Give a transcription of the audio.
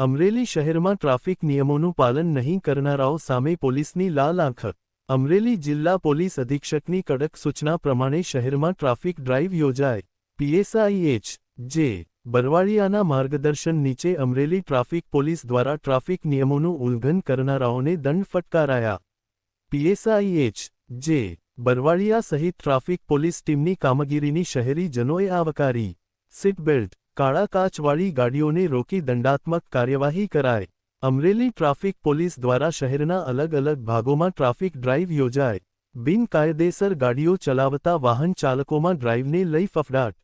અમરેલી શહેરમાં ટ્રાફિક નિયમોનું પાલન નહીં કરનારાઓ સામે પોલીસની લાલ આંખ. અમરેલી જિલ્લા પોલીસ અધિક્ષકની કડક સૂચના પ્રમાણે શહેરમાં ટ્રાફિક ડ્રાઇવ યોજાઈ. PSI H. જે. બરવાડિયાના માર્ગદર્શન નીચે અમરેલી ટ્રાફિક પોલીસ દ્વારા ટ્રાફિક નિયમોનું ઉલ્લંઘન કરનારાઓને દંડ ફટકારાયા. PSI H. જે. બરવાડિયા સહિત ટ્રાફિક પોલીસ ટીમની કામગીરીની શહેરીજનોએ આવકારી. સીટ બેલ્ટ, કાળા કાચવાળી ગાડીઓને રોકી દંડાત્મક કાર્યવાહી કરાઈ. અમરેલી ટ્રાફિક પોલીસ દ્વારા શહેરના અલગ અલગ ભાગોમાં ટ્રાફિક ડ્રાઇવ યોજાઈ. બિનકાયદેસર ગાડીઓ ચલાવતા વાહન ચાલકોમાં ડ્રાઇવને લઈ ફફડાટ.